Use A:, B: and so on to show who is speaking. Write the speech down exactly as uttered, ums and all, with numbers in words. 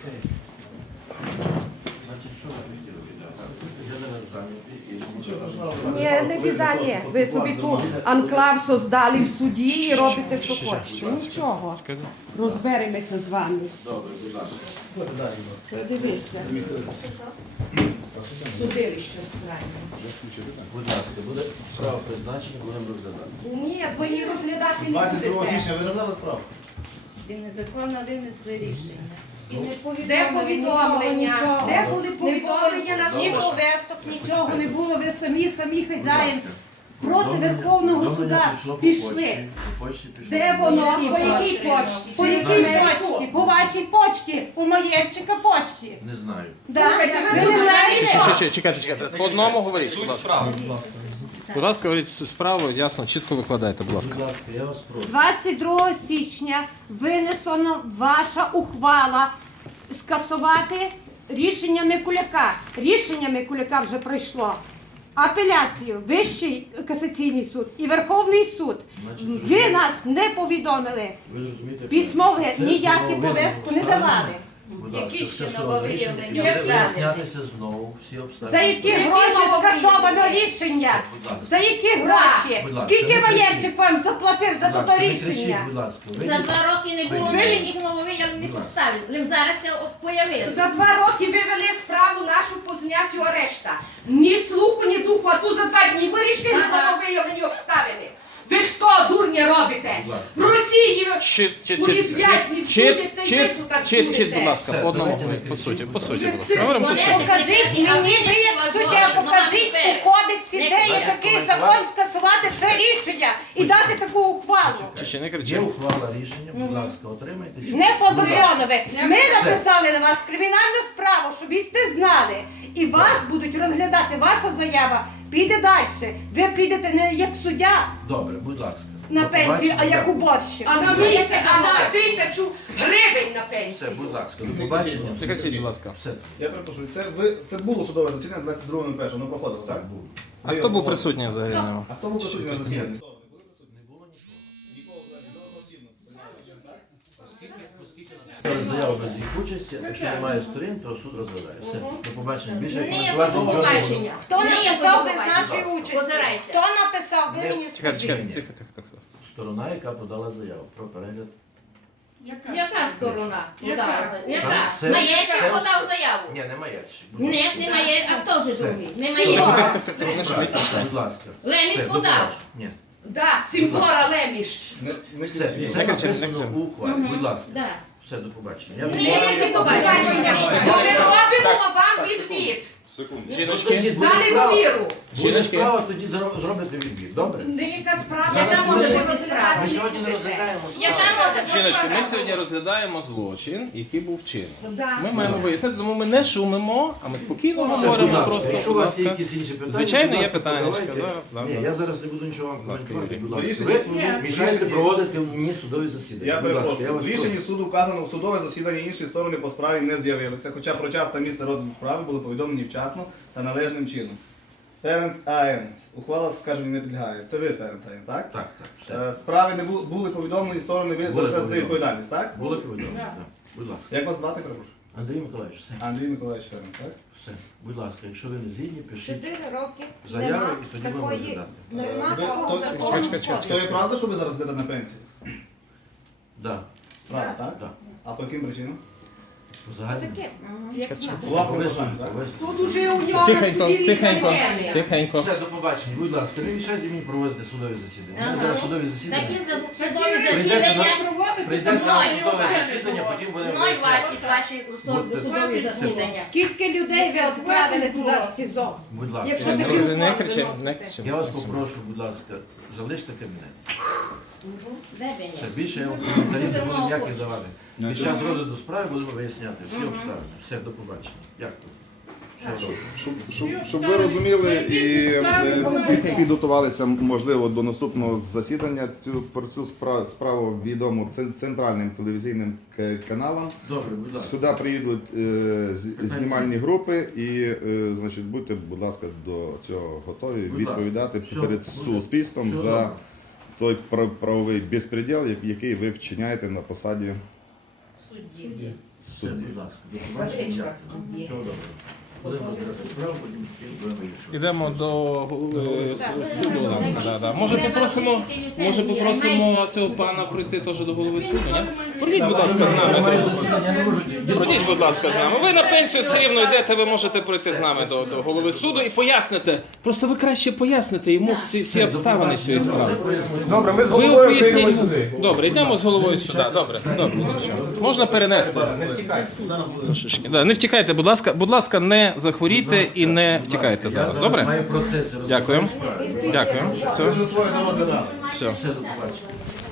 A: Ні, не біда, ні. Ви собі тут анклав создали в суді і робите, що хочете. Нічого. Розберемося з вами.
B: Добре, будь ласка.
A: Подивися. Судилище справді.
B: Будь ласка, буде справа призначення, будемо розглядати.
A: Ні, ви її розглядати не
C: двадцять другого
A: будете.
C: січня ви розглядали справу?
D: І незаконно винесли рішення. І не
A: Де повідомлення?
D: нічого.
A: Де були
D: Не було
A: повідомлення на
D: ні
A: суд?
D: повесток, нічого не було. Ви самі, самі хазяїн проти Верховного суда пішли. Де воно? По якій почті? По якій почті? По вашій почті? У Маєвчика почті?
B: Не знаю.
A: Слухайте, ви
D: Ви
A: не
D: не
A: знаєте?
D: знаєте?
E: Чекайте, чекайте. По одному говоріть, будь ласка. Будь ласка, говоріть всю справу, ясно, чітко викладайте, будь ласка.
B: Будь ласка, я вас прошу.
A: двадцять другого січня винесено ваша ухвала скасувати рішення Микуляка. Рішення Микуляка вже пройшло. Апеляцію, Вищий касаційний суд і Верховний суд.
B: Значить,
A: Ви нас не повідомили.
B: Ви ж розумієте,
A: Письмове,
B: це
A: ніякі
B: було
A: повестку не
B: винесено
A: давали.
B: Будь ласка,
D: Які ще
B: скасоване
D: нововиявлення?
B: рішення, і
D: Як
B: буде
D: знаєте?
B: вияснятися знову всі обставини.
A: За які
D: Які
A: гроші
D: нововиявлення?
A: скасовано рішення?
B: Будь ласка.
A: За які гроші?
B: Будь ласка,
A: Скільки
B: не кричіть.
A: Маєвчик вам заплатив за
B: Будь
A: то
B: ласка, не кричіть,
A: рішення?
B: будь ласка. Ви
F: За два роки не було
B: Ви-
F: ніяких нововиявлених обставин. Лим зараз це появилося.
A: За два роки ви вели справу нашу по зняттю арешта. Ні слуху, ні духу, а ту за два дні вирішили
F: Ага.
A: нововиявлені обставини. Ви ж з того дурня робите.
B: Будь ласка.
A: В Росії
E: Чит, чит,
A: політв'язні
E: чит, чит,
A: всюди, та й ви
E: чит,
A: тут так
E: чит, чит,
A: судите.
E: будь ласка,
B: Все,
E: по одному
B: давайте
E: говоріть,
B: не
E: по
B: кричіть.
E: суті, по суті,
A: Вже
E: будь ласка.
A: син-
E: Говоримо по
F: Вони-
E: суті.
A: Покажіть мені, ви як суддя, покажіть у кодексі, де є такий закон скасувати це рішення і дати таку ухвалу.
E: Чи ще не
B: Є
E: кричіть?
B: ухвала рішення, будь ласка, отримайте.
A: Не по
B: Будь ласка.
A: законове. Ми написали на вас кримінальну справу, щоб ви сте знали. І вас будуть розглядати, ваша заява піде далі. Ви підете не як суддя
B: Добре, будь ласка.
A: на
B: До
A: пенсію, а
B: побачення.
A: як уборщик.
D: А на місяць, а на тисячу гривень на
B: Все,
D: пенсію.
B: будь ласка, до побачення.
E: Не кричіть, будь ласка.
B: Все.
C: Я перепрошую, це ви це було судове засідання двадцять другого першого, воно проходило, так?
B: було.
E: А хто був присутній взагалі на ньому?
C: А хто був присутній на засіданні?
B: Не було нікого.
C: Нікого одноосібно.
B: Зараз заяву без їх участі, якщо немає сторін, то суд розглядає. Все, до побачення. Більше
F: Не
B: коментувати
F: є
B: нічого не буду.
F: побачення.
A: Хто
F: Не є
A: написав без
F: побачення.
A: нашої участі?
F: Позирайся.
A: Хто написав? Ви
B: Не-
A: мені
E: Чекайте, чекайте,
A: скажіть.
E: тихо, тихо, тихо.
B: Сторона, яка подала заяву про перегляд.
F: Яка сторона? подала заяву? Яка?
B: Там все-
F: Маєвчик
B: все-
F: подав заяву.
B: Ні, не маячик.
F: Ні, не Маєвчик. А хто ж
B: Все.
F: другий? Не
E: Тихо,
F: Маєвчик.
E: тихо, тихо, тихо, значить,
B: Будь ласка.
F: Леміш
B: Все, до
F: подав.
B: побачення. Ні.
D: Да, Цимбора Леміш.
C: Не, не
B: Все,
C: кричіть.
B: все
E: Не кричи, не
B: написано
E: кричи.
B: у ухвалі. Будь ласка.
F: Да.
B: Все, до побачення. Я
F: Ні,
B: буду-
F: ні, ні, до побачення.
D: Бо ми робимо вам відвід.
E: Жіночки,
D: За недовіру.
B: Буде
E: Жіночки.
B: справа, тоді зро- зробите відбір. Добре?
D: Деяка справа
F: Яка
D: яка
F: може
D: може
F: бути
D: розглядати.
F: справа?
B: Ми сьогодні не розглядаємо
F: Яка
B: справу.
F: може бути
E: жіночки, ми
F: справа?
E: сьогодні розглядаємо злочин, який був вчинений.
D: Да.
E: Ми маємо вияснити, тому ми не шумимо, а ми спокійно
B: Все, будь
E: говоримо
B: ласка,
E: просто,
B: якщо у
E: будь
B: вас є
E: ласка.
B: якісь інші питання,
E: Звичайно,
B: будь
E: є
B: ласка,
E: питаннячка.
B: подавайте.
E: Зараз, да,
B: Ні,
E: да.
B: я зараз не буду нічого вам
E: ласка,
B: коментувати.
E: Юрій.
B: Будь ласка.
C: Рішення
B: Ви
C: суду-
B: мішаєте
C: рішення-
B: проводити мені судові засідання.
C: Я
B: Будь ласка,
C: перепрошую.
B: вас
C: В рішенні суду вказано, в судове засідання інші сторони по справі не з'явилися, хоча про час та місце розгляду справи були повідомлені вчасно та належним чином. Ференц АМ. Ухвала, скажімо, не підлягає. Це ви, Ференц АМ, так?
B: Так, так, все.
C: Е, Справи не були, були повідомлені сторони ви
B: Були
C: берете за
B: повідомлені.
C: відповідальність, так?
B: Були повідомлені, так. Будь ласка.
C: Як вас звати, перепрошую?
B: Андрій Миколаївич, все.
C: Андрій Миколаївич Ференц, так?
B: Все. Будь ласка, якщо ви не згідні, пишіть
A: Чотири роки
B: заяви
A: нема
B: і тоді будемо
A: такої,
B: розглядати.
A: нема
C: Ви-
A: такого
C: то-
A: закону.
E: Чекай, чекай, чекай,
C: То є правда, що ви зараз йдете на пенсію?
B: Так,
C: Правда, так?
B: так.
C: А по яким причинам?
B: Взагалі.
A: Таке, як
E: Чекай,
A: надо.
C: Власне
B: Ви
C: бажання,
B: судите,
C: так?
B: ви судите.
D: Тут уже у нього
E: Тихенько,
D: судові
E: тихенько,
D: заміни.
E: тихенько.
B: Все, до побачення. Будь ласка, не мішайте мені проводити судові засідання. У мене
F: Ага.
B: зараз судові
F: Такі
B: засідання.
F: за- судові
B: Прийдете
F: засідання.
B: на, прийдете на
F: Ноль.
B: судове засідання, потім будемо
F: Ноль
B: виясняти.
F: вартість ваші
B: Будьте-
F: судові засідання.
A: Скільки людей ви відправили туди в СІЗО?
B: Будь ласка.
A: Якщо
B: я
A: такі
B: вас-
E: Не, не
A: ухвали
E: кричимо, не
A: виносите.
E: кричимо.
B: Я вас попрошу, будь ласка, залиште кабінет.
F: Де він
B: Все,
F: є?
B: більше я вам коментарів не
F: Дуже
B: буду
F: много
B: ніяких
F: хочеш.
B: давати. Під час розгляду справи будемо виясняти всі обставини. Все, до побачення. Дякую. Все добре.
G: Щоб, щоб, щоб ви розуміли і е, підготувалися, можливо, до наступного засідання, цю, про цю спра- справу відомо цен- центральним телевізійним к- каналам.
B: Добре, будь ласка.
G: Сюди приїдуть е, з- знімальні групи і, е, значить, будьте, будь ласка, до цього готові
B: Будь
G: відповідати
B: ласка.
G: перед
B: Все,
G: суспільством
B: все
G: за
B: добре.
G: той прав- правовий безпреділ, який ви вчиняєте на посаді
B: Все, будь ласка, до побачення. Дякую. Всього доброго. Будемо розглядати справу, потім будемо вирішувати.
E: Ідемо до голови суду. Да, да, да. Може попросимо, може попросимо цього пана прийти теж до голови суду, ні? Пройдіть, будь ласка, з нами.
B: Я не можу.
E: Пройдіть, будь ласка, з нами. Ви на пенсію все рівно йдете, ви можете пройти з нами до, до голови суду і поясните. Просто ви краще поясните йому всі, всі обставини цієї справи.
H: Добре, ми з
E: Ви
H: головою
E: поясніть.
H: прийдемо сюди.
E: Добре, йдемо з головою сюди. Добре, добре. Можна перенести.
H: Не втікайте.
E: Трошечки. Да, не втікайте, будь ласка, будь ласка, не захворійте і не втікайте зараз. Добре?
B: Маю процес.
E: Дякую. Дякую. Все.
C: Ви вже своє не розглядали.
E: Все.
B: Все, до побачення.